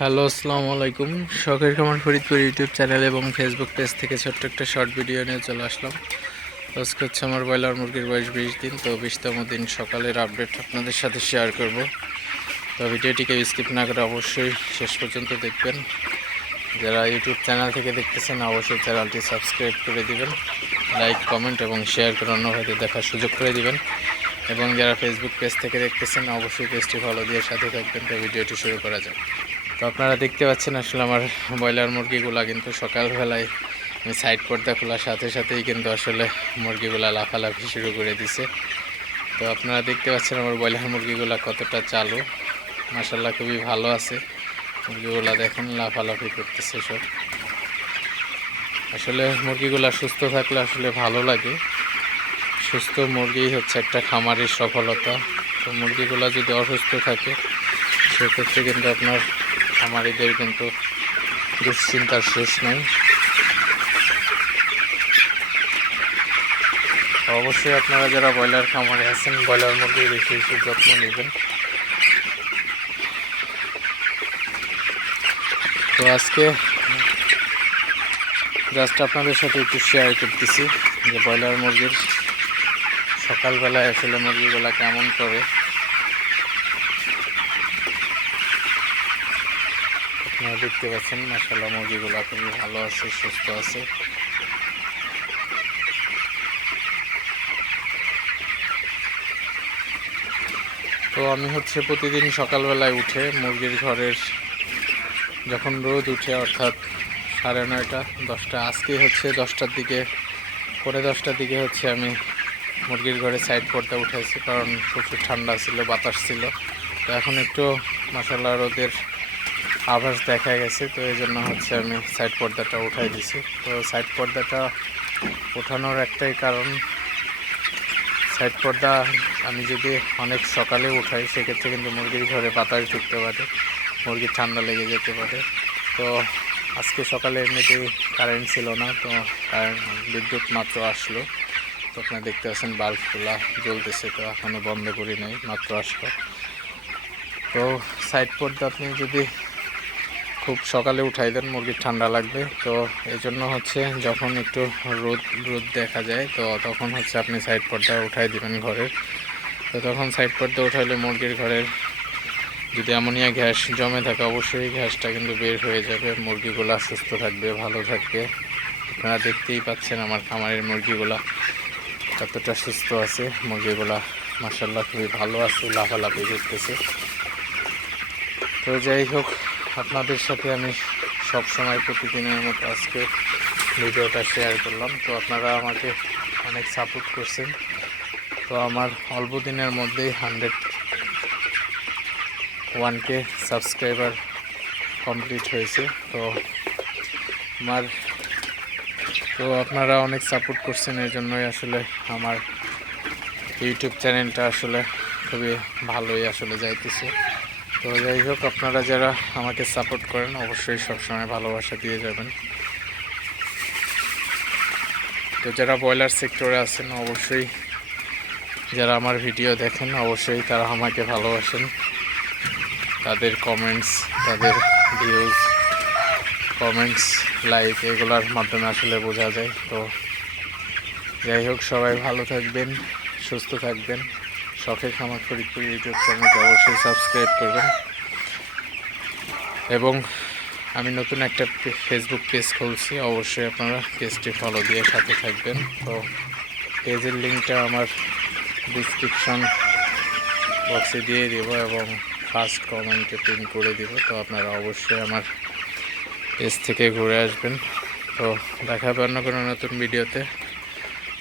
Hello, আসসালামু আলাইকুম। শখের খামার ফরিদপুর ইউটিউব চ্যানেল এবং ফেসবুক পেজ থেকে ছোট্ট একটা শর্ট ভিডিও নিয়ে চলে আসলাম। আজকে হচ্ছে আমার ব্রয়লার মুরগির বয়স বিশ দিন, তো বিশতম দিন সকালের আপডেট আপনাদের সাথে শেয়ার করব। তো ভিডিওটিকে স্কিপ না করে অবশ্যই শেষ পর্যন্ত দেখবেন। যারা ইউটিউব চ্যানেল থেকে দেখতেছেন, অবশ্যই চ্যানেলটি সাবস্ক্রাইব করে দিবেন। লাইক কমেন্ট এবং শেয়ার করে অন্য ভাইদের দেখার সুযোগ করে দিবেন। এবং যারা ফেসবুক পেজ থেকে দেখতেছেন, অবশ্যই পেজটি ফলো দিয়ে সাথে থাকবেন। তো ভিডিওটি শুরু করা যাক। তো আপনারা দেখতে পাচ্ছেন আসলে আমার ব্রয়লার মুরগিগুলা কিন্তু সকালবেলায় আমি সাইড পর্দা খোলার সাথে সাথেই কিন্তু আসলে মুরগিগুলা লাফালাফি শুরু করে দিছে। তো আপনারা দেখতে পাচ্ছেন আমার ব্রয়লার মুরগিগুলা কতটা চালু। মাসাল্লাহ খুবই ভালো আছে। মুরগিগুলা দেখেন লাফালাফি করতেছে সব। আসলে মুরগিগুলা সুস্থ থাকলে আসলে ভালো লাগে। সুস্থ মুরগি হচ্ছে একটা খামারের সফলতা। তো মুরগিগুলা যদি অসুস্থ থাকে, সেক্ষেত্রে কিন্তু আপনার খামারিদের কিন্তু দুশ্চিন্তার শেষ নেই। অবশ্যই আপনারা যারা ব্রয়লার খামারে আছেন, ব্রয়লার মুরগি বেশি বেশি যত্ন নেবেন। তো আজকে জাস্ট আপনাদের সাথে একটু শেয়ার করতেছি যে ব্রয়লার মুরগির সকালবেলায় আসলে মুরগিগুলা কেমন করে আপনারা দেখতে পাচ্ছেন মাসাল্লাহ মুরগিগুলো খুবই ভালো আছে, সুস্থ আছে। তো আমি হচ্ছে প্রতিদিন সকালবেলায় উঠে মুরগির ঘরের যখন রোদ উঠে, অর্থাৎ সাড়ে নয়টা, দশটা আজকে হচ্ছে দশটার দিকে পরে দশটার দিকে হচ্ছে আমি মুরগির ঘরে সাইড পর্দা উঠেছি কারণ প্রচুর ঠান্ডা ছিল, বাতাস ছিল। তো এখন একটু মশালা রোদের আভাস দেখা গেছে, তো এই জন্য হচ্ছে আমি সাইড পর্দাটা উঠাই দিছি। তো সাইড পর্দাটা ওঠানোর একটাই কারণ সাইড পর্দা আমি যদি অনেক সকালে উঠাই, সেক্ষেত্রে কিন্তু মুরগির ঘরে বাতাস ঢুকতে পারে, মুরগির ঠান্ডা লেগে যেতে পারে। তো আজকে সকালে এমনিতেই কারেন্ট ছিল না, তো কারেন্ট বিদ্যুৎ মাত্র আসলো। তো আপনারা দেখতে পাচ্ছেন বাল্বগুলা জ্বলতেছে, তো এখনও বন্ধ করি নাই, মাত্র আসলো। তো সাইড পর্দা আপনি যদি খুব সকালে উঠাই দেন, মুরগির ঠান্ডা লাগবে। তো এই জন্য হচ্ছে যখন একটু রোদ রোদ দেখা যায়, তো তখন হচ্ছে আপনি সাইড পর্দা উঠাই দিবেন ঘরের। তো তখন সাইড পর্দা উঠাইলে মুরগির ঘরের যদি অ্যামোনিয়া গ্যাস জমে থাকে, অবশ্যই গ্যাসটা কিন্তু বের হয়ে যাবে, মুরগিগুলা সুস্থ থাকবে, ভালো থাকবে। আপনারা দেখতেই পাচ্ছেন আমার খামারের মুরগিগুলা কতটা সুস্থ আছে। মুরগিগুলা মাসাল্লাহ খুবই ভালো আছে, লাফালাফি করতেছে। তো যাই হোক আপনাদের সাথে আমি সব সময় প্রতিদিনের মতো আজকে ভিডিওটা শেয়ার করলাম। তো আপনারা আমাকে অনেক সাপোর্ট করছেন। তো আমার অল্প দিনের মধ্যেই hundred one K subscriber complete হয়েছে। তো আমার, তো আপনারা অনেক সাপোর্ট করছেন এই জন্যই আসলে আমার ইউটিউব চ্যানেলটা আসলে খুবই ভালোই আসলে যাইতেছে। তো যাই হোক, আপনারা যারা আমাকে সাপোর্ট করেন, অবশ্যই সবসময় ভালোবাসা দিয়ে যাবেন। তো যারা ব্রয়লার সেক্টরে আছেন, অবশ্যই যারা আমার ভিডিও দেখেন, অবশ্যই তারা আমাকে ভালোবাসেন। তাদের কমেন্টস তাদের ভিউজ কমেন্টস লাইক এগুলোর মাধ্যমে আসলে বোঝা যায়। তো যাই হোক, সবাই ভালো থাকবেন, সুস্থ থাকবেন। শখের খামার ফরিদপুর ইউটিউব চ্যানেলকে অবশ্যই সাবস্ক্রাইব করবেন। এবং আমি নতুন একটা ফেসবুক পেজ খুলছি, অবশ্যই আপনারা পেজটি ফলো দিয়ে সাথে থাকবেন। তো পেজের লিঙ্কটা আমার ডিসক্রিপশন বক্সে দিয়ে দেবো এবং ফার্স্ট কমেন্টে পিন করে দিব। তো আপনারা অবশ্যই আমার পেজ থেকে ঘুরে আসবেন। তো দেখা হবে অন্য কোনো নতুন ভিডিওতে